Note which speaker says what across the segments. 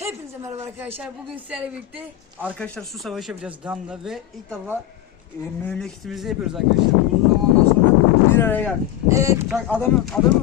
Speaker 1: Hepinize merhaba arkadaşlar. Bugün sizlerle birlikte
Speaker 2: arkadaşlar su savaşı yapacağız damda ve ilk defa memleketimizde yapıyoruz arkadaşlar. Uzun zamandan sonra bir araya geldik.
Speaker 1: evet.
Speaker 2: Bak adamı.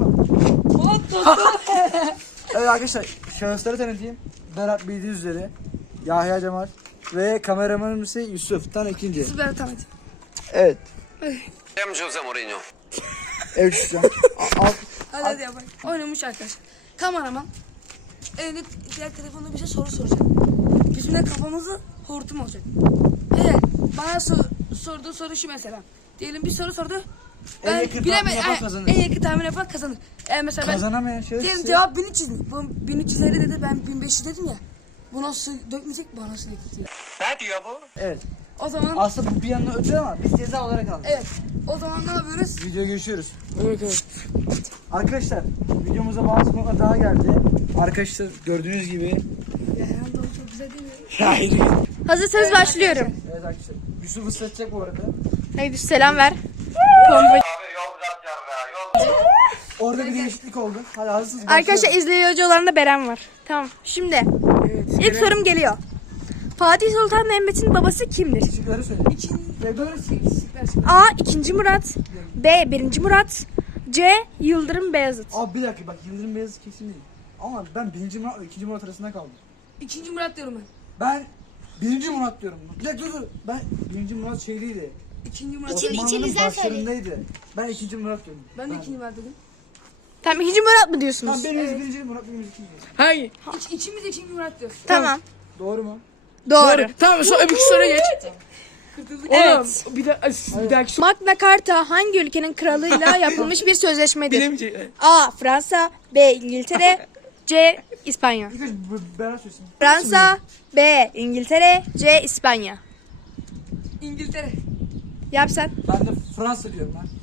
Speaker 2: Evet arkadaşlar şahısları tanıtayım. Berat bildiğiniz üzere. Yahya Cemal ve kameramanımız ise Yusuf'tan ikinci.
Speaker 1: Süper tanıt.
Speaker 2: Evet.
Speaker 3: Jose Mourinho.
Speaker 2: Evet Yusuf.
Speaker 1: Hadi yapalım. Oynamış arkadaşlar. Kameraman elinde diğer telefonda bize soru soracak. Bizim de kafamızı hortum olacak. Eğer bana sorduğu soru şu mesela. Diyelim bir soru sordu.
Speaker 2: En yakın tahmin yapan kazanır.
Speaker 1: En yakın tahmin yapan kazanır. Eğer mesela ben
Speaker 2: Kazanamayan şahıs
Speaker 1: diyelim
Speaker 2: ise...
Speaker 1: cevap 1300. Bu 1350 dedi, ben 1500 dedim ya. Buna su dökmeyecek, bana su dökmeyecek.
Speaker 3: Ne diyor bu?
Speaker 2: Evet.
Speaker 1: O zaman
Speaker 2: Aslında bu bir yandan ödül ama biz ceza olarak aldık.
Speaker 1: evet. O zaman ne yapıyoruz?
Speaker 2: Videoya görüşüyoruz.
Speaker 1: Evet.
Speaker 2: Arkadaşlar videomuza bazı konular daha geldi. Arkadaşlar gördüğünüz gibi.
Speaker 1: Ya çok güzel değil mi?
Speaker 2: Hayır.
Speaker 4: Hazırsanız başlıyorum.
Speaker 2: Evet arkadaşlar. Yusuf ıslatacak bu arada.
Speaker 4: Haydi selam ver.
Speaker 3: Abi yol uzat ya. Yol.
Speaker 2: Orada bir değişiklik oldu. Hadi hazırsınız.
Speaker 4: Arkadaşlar izleyici olan da Beren var. Tamam. Şimdi ilk sorum geliyor. Fatih Sultan Mehmet'in babası kimdir?
Speaker 2: Şıkları söyle.
Speaker 4: A. 2. Murat, B. 1. Murat, C. Yıldırım Beyazıt.
Speaker 2: Abi bir dakika bak Yıldırım Beyazıt kesin değil. Ama ben 1. Murat ve 2. Murat arasında kaldım.
Speaker 1: 2. Murat diyorum ben.
Speaker 2: Ben 1. Murat diyorum. Bir dakika dur. Ben 1. Murat şeyliydi.
Speaker 1: 2. Murat.
Speaker 2: Osmanlı'nın başlarındaydı. Ben 2. Murat diyorum.
Speaker 1: Ben de 2. Murat dedim.
Speaker 4: Tamam 2. Murat mı diyorsunuz?
Speaker 2: Tamam birimiz 1. Murat birimiz 2.
Speaker 1: Hayır. İçimiz 2. Murat diyoruz.
Speaker 4: Tamam.
Speaker 2: Doğru mu?
Speaker 4: Doğru.
Speaker 1: Tamam sonra öbür soruya geç.
Speaker 4: Evet.
Speaker 1: Bir dakika.
Speaker 4: Magna Carta hangi ülkenin kralıyla yapılmış bir sözleşmedir? A. Fransa, B. İngiltere, C. İspanya.
Speaker 2: İlk önce Berat söylesin.
Speaker 4: Fransa, B. İngiltere, C. İspanya.
Speaker 1: İngiltere.
Speaker 4: Yap sen.
Speaker 2: Ben de Fransa diyorum ben.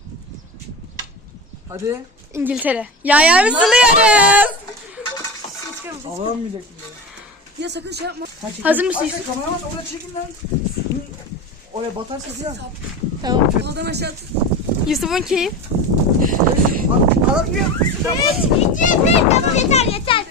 Speaker 2: Hadi.
Speaker 4: İngiltere. Ya sılıyoruz.
Speaker 2: Alamayacaksın böyle.
Speaker 1: Ya sakın şey yapma.
Speaker 4: Hazır mısın
Speaker 2: Yusuf?
Speaker 4: Yusuf?
Speaker 2: Kameraman oraya çekin lan. Oraya batarsa filan.
Speaker 4: Tamam.
Speaker 1: Oradan aşağı at.
Speaker 4: Yusuf'un keyif.
Speaker 2: Alamıyor.
Speaker 5: Tamam yeter.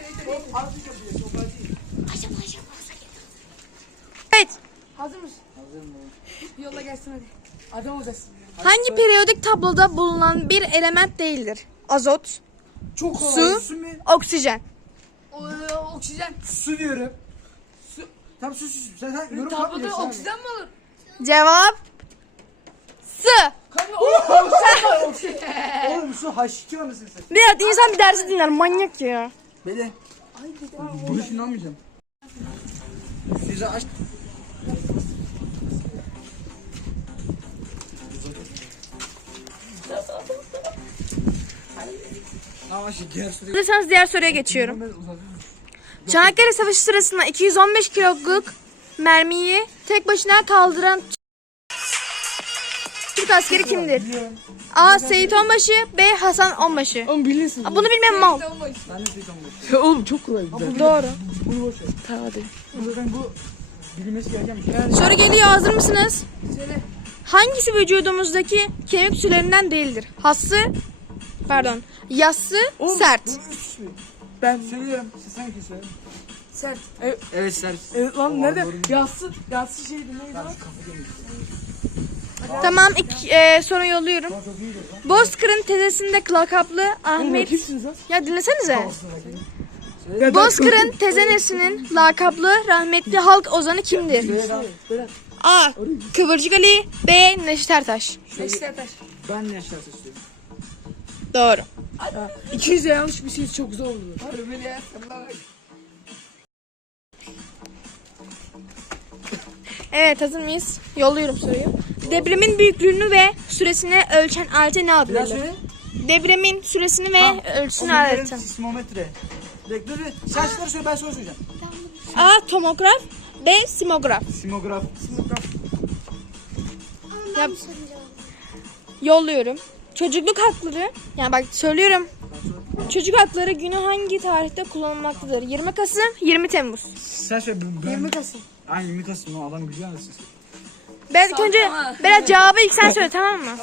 Speaker 4: Evet.
Speaker 1: Hazır mısın?
Speaker 2: Hazırım.
Speaker 1: Yolla gelsin hadi. Adam olacaksın.
Speaker 4: Hangi periyodik tabloda bulunan bir element değildir? Azot,
Speaker 2: Çok kolay.
Speaker 4: Su.
Speaker 2: mu?
Speaker 4: oksijen.
Speaker 1: Oksijen.
Speaker 2: Su diyorum.
Speaker 1: Su.
Speaker 2: Tam su. Sen yorum
Speaker 1: Tabloda
Speaker 2: yapmayacaksın abi.
Speaker 1: oksijen mi olur?
Speaker 4: Cevap S.
Speaker 1: Kanka oksijen var oksijen.
Speaker 2: Oğlum su H2 anasını satayım.
Speaker 4: Biraz insan bir dersi dinler manyak ya.
Speaker 2: Beni. Bunu şimdi almayacağım. Size aç. Ama şey diğer soruyu
Speaker 4: Hazırsanız diğer soruya geçiyorum. Çanakkale Savaşı sırasında 215 kiloluk mermiyi tek başına kaldıran Türk askeri kimdir?
Speaker 2: biliyorum.
Speaker 4: A. Seyit Onbaşı, B. Hasan Onbaşı.
Speaker 1: Oğlum bilirsin.
Speaker 4: Bunu bilmeyen mal.
Speaker 2: Ben de Seyit Onbaşı.
Speaker 1: Oğlum çok kolay.
Speaker 4: Doğru.
Speaker 2: Bunu boş ver.
Speaker 1: Tamam hadi.
Speaker 2: Zaten bu bilinmesi gereken bir şey.
Speaker 4: Soru geliyor, hazır mısınız?
Speaker 1: Söyle.
Speaker 4: Hangisi vücudumuzdaki kemik türlerinden değildir? Yassı, sert.
Speaker 2: Bunu üst mü?
Speaker 1: Ben.
Speaker 2: Söylüyorum. Sen ki söyle.
Speaker 1: Sert.
Speaker 2: Evet sert.
Speaker 1: Evet lan
Speaker 2: Oha,
Speaker 1: nerede?
Speaker 2: doğru.
Speaker 1: Yassı şeydi neydi lan?
Speaker 4: Tamam, soru yolluyorum.
Speaker 2: Çok iyiydi lan.
Speaker 4: Bozkır'ın tezesinde lakaplı Ahmet...
Speaker 1: Kimsiniz lan?
Speaker 4: Ya dinlesenize. Bozkır'ın tezenesinin lakaplı rahmetli halk ozanı kimdir?
Speaker 2: Söyle lan.
Speaker 4: A. Kıvırcık Ali, B. Neşet Ertaş.
Speaker 1: Beşiktaş.
Speaker 2: Ben ne yaşarsa istiyorum.
Speaker 4: Doğru.
Speaker 1: 200'e yanlış bir şey çok zor oldu. Harbi böyle ya.
Speaker 4: Evet, hazır mıyız? Yolluyorum soruyu. Depremin büyüklüğünü ve süresini ölçen alete ne adı
Speaker 2: Bir daha
Speaker 4: verilir?
Speaker 2: söyle.
Speaker 4: Depremin süresini ve ölçüsünü
Speaker 2: Onların
Speaker 4: aleti.
Speaker 2: sismometre. Bekle. Sen şunları söyle ben soru soracağım.
Speaker 4: A. Tomograf, B. Simograf.
Speaker 2: Simograf.
Speaker 4: Yap. Yolluyorum. Çocukluk hakları, yani bak söylüyorum. Çocuk hakları günü hangi tarihte kullanılmaktadır? 20 Kasım, 20 Temmuz.
Speaker 2: Sen söyle. Ben...
Speaker 1: 20 Kasım.
Speaker 2: Ay 20 Kasım o adam biliyor musun?
Speaker 4: Ben ilk önce biraz cevabı ilk sen söyle, tamam mı?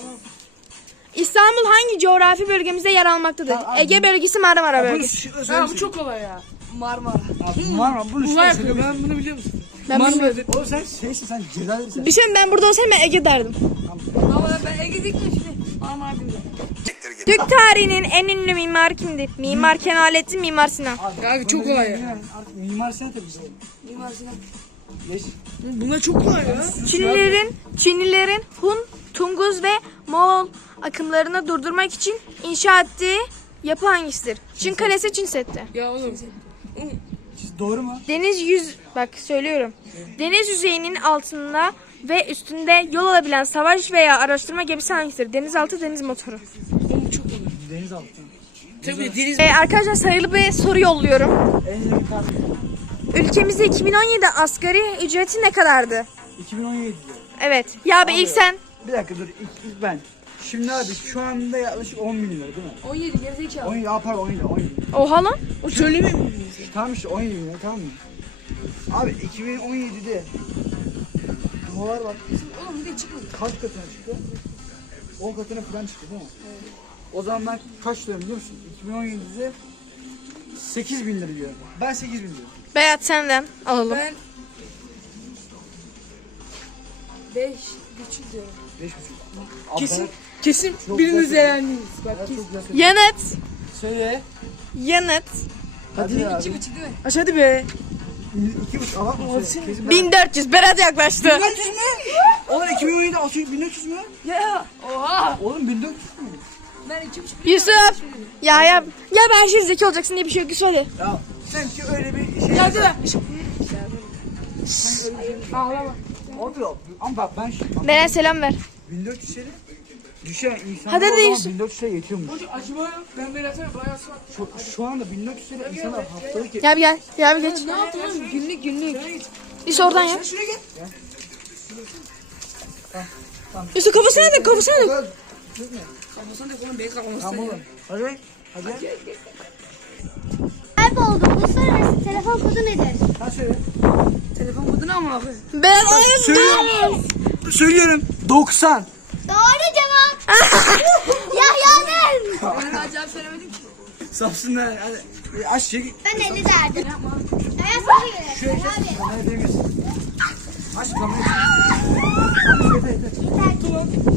Speaker 4: İstanbul hangi coğrafi bölgemizde yer almaktadır?
Speaker 2: Tamam,
Speaker 4: Ege bölgesi, Marmara
Speaker 2: Bunu
Speaker 4: bölgesi.
Speaker 2: şıkla
Speaker 1: Ha
Speaker 2: söyle.
Speaker 1: bu çok kolay ya. Marmara.
Speaker 2: Abi var mı? Bunu
Speaker 1: Bu
Speaker 2: işte
Speaker 1: var
Speaker 2: söylüyorum.
Speaker 1: yapıyor. Ben bunu biliyor musun?
Speaker 4: Ben
Speaker 1: Marmara.
Speaker 2: Oğlum sen şeysin, sen Cezayir'sin.
Speaker 4: Bir şey ben burada olsaydım ben Ege derdim.
Speaker 1: Ama ben Ege dik mi şimdi? Marmara bilmiyorum.
Speaker 4: Türk tarihinin en ünlü mimarı kimdir? Mimar Kemalettin, Mimar Sinan.
Speaker 1: Abi çok kolay ya.
Speaker 2: Artık Mimar Sinan tabii ki.
Speaker 1: Mimar Sinan.
Speaker 2: Geç.
Speaker 1: Buna çok kolay ya.
Speaker 4: Çinlilerin Hun, Tunguz ve Moğol akımlarını durdurmak için inşa ettiği yapı hangisidir? Çin Kalesi, Çin Seddi.
Speaker 1: Ya oğlum.
Speaker 2: Doğru mu?
Speaker 4: Bak söylüyorum. Deniz yüzeyinin altında ve üstünde yol alabilen savaş veya araştırma gemisi hangisidir? Denizaltı, deniz motoru.
Speaker 1: Oğlum çok kolay.
Speaker 2: Denizaltı.
Speaker 1: Tabii deniz.
Speaker 4: Arkadaşlar sayılı bir soru yolluyorum.
Speaker 2: En iyi bir tane.
Speaker 4: Ülkemizde 2017 asgari ücreti ne kadardı?
Speaker 2: 2017 diyor.
Speaker 4: Evet. Ya abi ilk sen.
Speaker 2: Bir dakika dur, ilk ben. Şimdi abi şu anda yaklaşık 10 bin lira değil mi?
Speaker 1: 17 gerizekalı.
Speaker 2: 17, pardon 17.
Speaker 4: Oha lan.
Speaker 1: O söylemiyor mu?
Speaker 2: Tamam işte 17 bin lira, tamam mı? Abi 2017'de dolar var.
Speaker 1: Oğlum bir de çıkmadı.
Speaker 2: Kaç katına çıktı? 10 katına falan çıktı değil mi? O zaman ben kaç diyorum biliyor musun? 2017'de 8 bin lira diyorum. Ben 8 bin diyorum.
Speaker 4: Beyat senden alalım.
Speaker 1: Ben 5,5 diyorum.
Speaker 2: 5,5. Abi
Speaker 1: Kesin. Kesin
Speaker 2: Çok
Speaker 1: biriniz
Speaker 2: güzel.
Speaker 1: elendiniz. Bak
Speaker 2: ben
Speaker 1: kesin.
Speaker 2: çok güzel.
Speaker 4: Yanıt.
Speaker 2: Söyle.
Speaker 4: Yanıt.
Speaker 2: Hadi abi.
Speaker 1: 2,5 değil mi? Aşağıda be.
Speaker 2: 2,5 alak mı? Kesin ben.
Speaker 4: 1400. Berat yaklaştı.
Speaker 2: 1400 mü? Oğlum 2017'de 600, 1400 mü?
Speaker 1: Ya. Oha.
Speaker 2: Oğlum 1400 mü?
Speaker 1: Ben 2,5
Speaker 4: Yusuf. Ya ben şimdi zeki olacaksın diye bir şey yok. Yusuf hadi.
Speaker 2: Ya sanki öyle bir şey.
Speaker 1: Ya dur lan. Ağlama.
Speaker 2: Abi ama bak ben şu
Speaker 4: Beren selam ver.
Speaker 2: 1400 şeyle düşen insan
Speaker 4: Hadi hadi Yusuf.
Speaker 2: 1400 şey yetiyormuş.
Speaker 1: Hocam acaba ben Berat'a bayağı sıra.
Speaker 2: Şu anda 1400 şeyle insanlar haftalık
Speaker 4: Gel bir gel. Gel bir geç.
Speaker 1: Ne yaptın oğlum? Günlük günlük.
Speaker 4: Yusuf oradan ya.
Speaker 1: Şuraya gel.
Speaker 4: Yusuf kafasına dök kafasına dök.
Speaker 1: Kafasına da kolum beni kafamı
Speaker 2: Tamam oğlum. Hadi. Hadi.
Speaker 5: Kayboldu. Uluslararası telefon kodu nedir?
Speaker 2: Sen söyle.
Speaker 1: Telefon kodunu ama abi.
Speaker 4: Berat aynısı.
Speaker 2: Söylüyorum. Söylüyorum. 90.
Speaker 5: Doğru cevap. Yahya'nın.
Speaker 1: Ben acayip söylemedim ki.
Speaker 2: Sapsınlar. Hadi. Aç çek.
Speaker 5: Ben 50 derdim. Yahya sana göre.
Speaker 2: Şöyle
Speaker 5: Yahya abi.
Speaker 2: çek. Kamerayı değmesin. Aç kamerayı. Hadi yeter.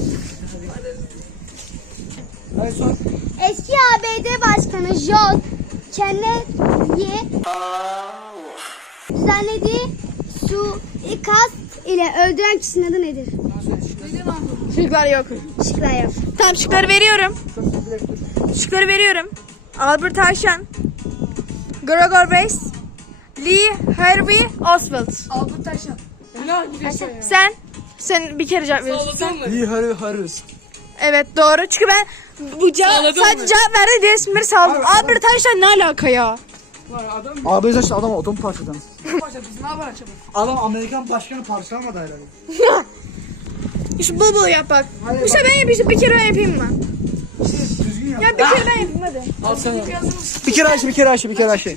Speaker 2: Hadi sor.
Speaker 5: Eski ABD Başkanı John Kennedy'yi düzenlediği suikast ile öldüren kişinin adı nedir?
Speaker 4: Şıklar yok.
Speaker 5: Şıklar yok.
Speaker 4: Tamam şıkları veriyorum. Şıkları veriyorum. Albert Einstein, Gregor Bass, Lee Harvey Oswald.
Speaker 1: Albert Taşan. Helal gidiyorsun ya.
Speaker 4: Sen bir kere cevap veriyorsun.
Speaker 1: Sağladın mı?
Speaker 2: İyi harus.
Speaker 4: Evet doğru. Çünkü ben bu
Speaker 1: Sağladın
Speaker 4: sadece
Speaker 1: mı?
Speaker 4: cevap verdi diye isimleri saldım. Albert Einstein ne alaka ya?
Speaker 1: Var adam mı?
Speaker 2: Abi zaten adam otom parçadan.
Speaker 1: Başla biz ne yapar acaba?
Speaker 2: Adam Amerikan başkanı parçalamadı herhalde.
Speaker 4: Şu bıl bıl yap bak.
Speaker 2: Hadi
Speaker 4: Bu sefer ben yapayım. Bir kere ben yapayım mı?
Speaker 2: Düzgün yap.
Speaker 4: Ya bir kere ben yapayım hadi.
Speaker 1: Al sana.
Speaker 2: Bir kere Ayşe, bir kere Ayşe, bir kere Ayşe.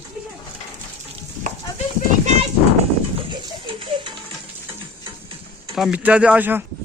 Speaker 2: Tamam bitti hadi Ayşe.